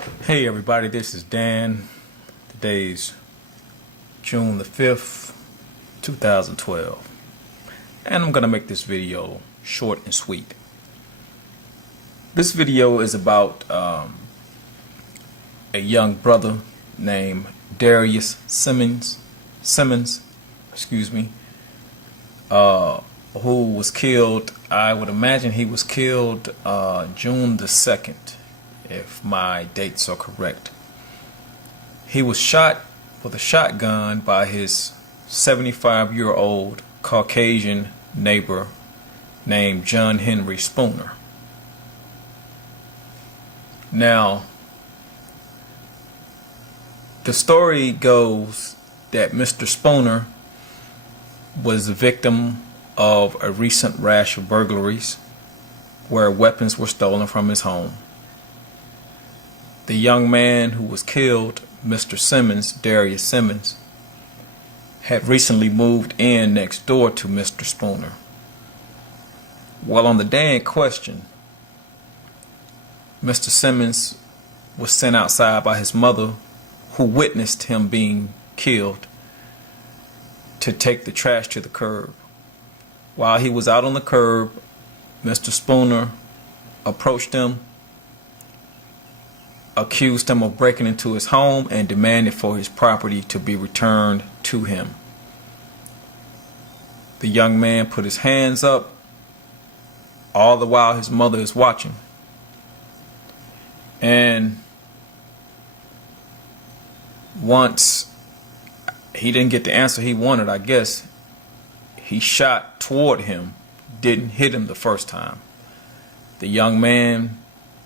Hey everybody, this is Dan. Today's June the 5th, 2012. And I'm going to make this video short and sweet. This video is about a young brother named Darius Simmons, who was killed. I would imagine he was killed June the 2nd, if my dates are correct. He was shot with a shotgun by his 75-year-old Caucasian neighbor named John Henry Spooner. Now, the story goes that Mr. Spooner was the victim of a recent rash of burglaries where weapons were stolen from his home. The young man who was killed, Mr. Simmons, Darius Simmons, had recently moved in next door to Mr. Spooner. Well, on the day in question, Mr. Simmons was sent outside by his mother, who witnessed him being killed, to take the trash to the curb. While he was out on the curb, Mr. Spooner approached him, accused him of breaking into his home, and demanded for his property to be returned to him. The young man put his hands up, all the while his mother is watching. And once he didn't get the answer he wanted, I guess, he shot toward him, didn't hit him the first time. The young man,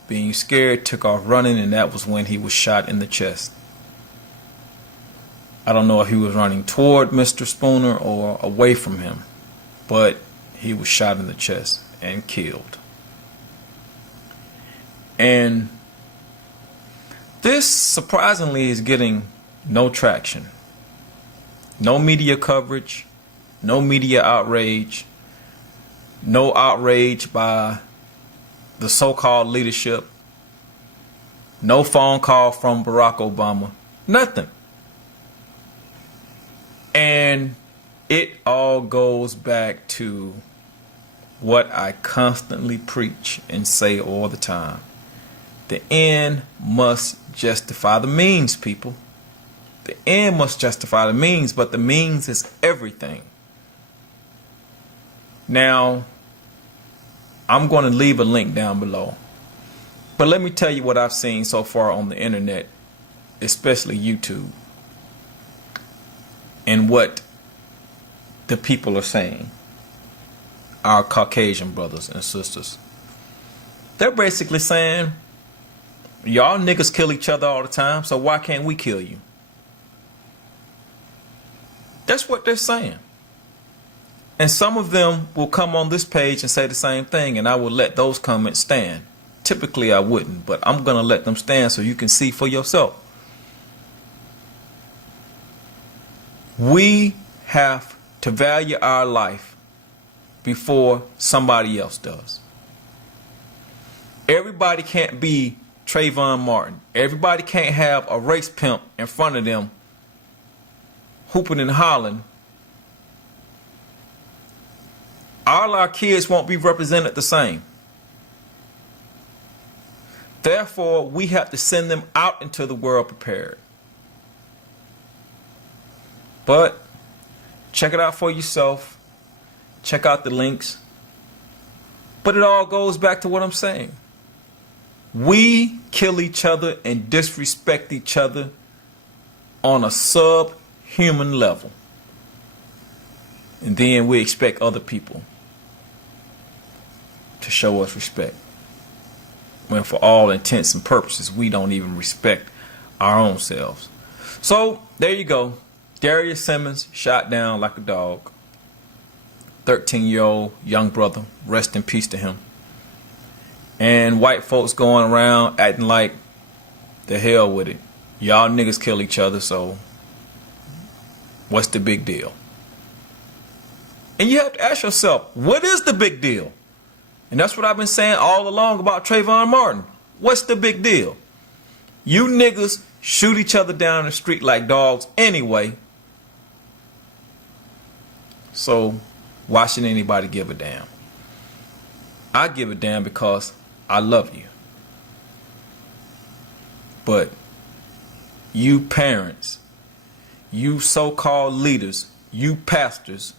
being scared, took off running, and that was when he was shot in the chest. I don't know if he was running toward Mr. Spooner or away from him, but he was shot in the chest and killed. And this, surprisingly, is getting no traction. No media coverage, no media outrage, no outrage by the so-called leadership, no phone call from Barack Obama, nothing. And it all goes back to what I constantly preach and say all the time. The end must justify the means, people. The end must justify the means, but the means is everything. Now, I'm going to leave a link down below. But let me tell you what I've seen so far on the internet, especially YouTube, and what the people are saying, our Caucasian brothers and sisters. They're basically saying, y'all niggas kill each other all the time, so why can't we kill you? That's what they're saying. And some of them will come on this page and say the same thing, and I will let those comments stand. Typically I wouldn't, but I'm going to let them stand so you can see for yourself. We have to value our life before somebody else does. Everybody can't be Trayvon Martin. Everybody can't have a race pimp in front of them hooping and hollering. All our kids won't be represented the same. Therefore, we have to send them out into the world prepared. But check it out for yourself. Check out the links. But it all goes back to what I'm saying. We kill each other and disrespect each other on a subhuman level. And then we expect other people to show us respect, when for all intents and purposes we don't even respect our own selves. So there you go. Darius Simmons shot down like a dog. 13-year-old young brother. Rest in peace to him. And white folks going around acting like the hell with it. Y'all niggas kill each other, so what's the big deal? And you have to ask yourself, what is the big deal? And that's what I've been saying all along about Trayvon Martin. What's the big deal? You niggas shoot each other down the street like dogs anyway. So why should anybody give a damn? I give a damn because I love you. But you parents, you so-called leaders, you pastors,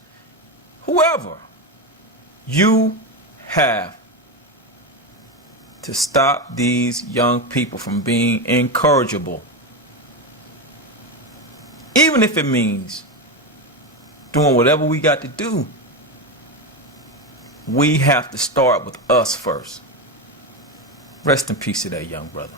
whoever, you have to stop these young people from being incorrigible. Even if it means doing whatever we got to do, we have to start with us first. Rest in peace to that young brother.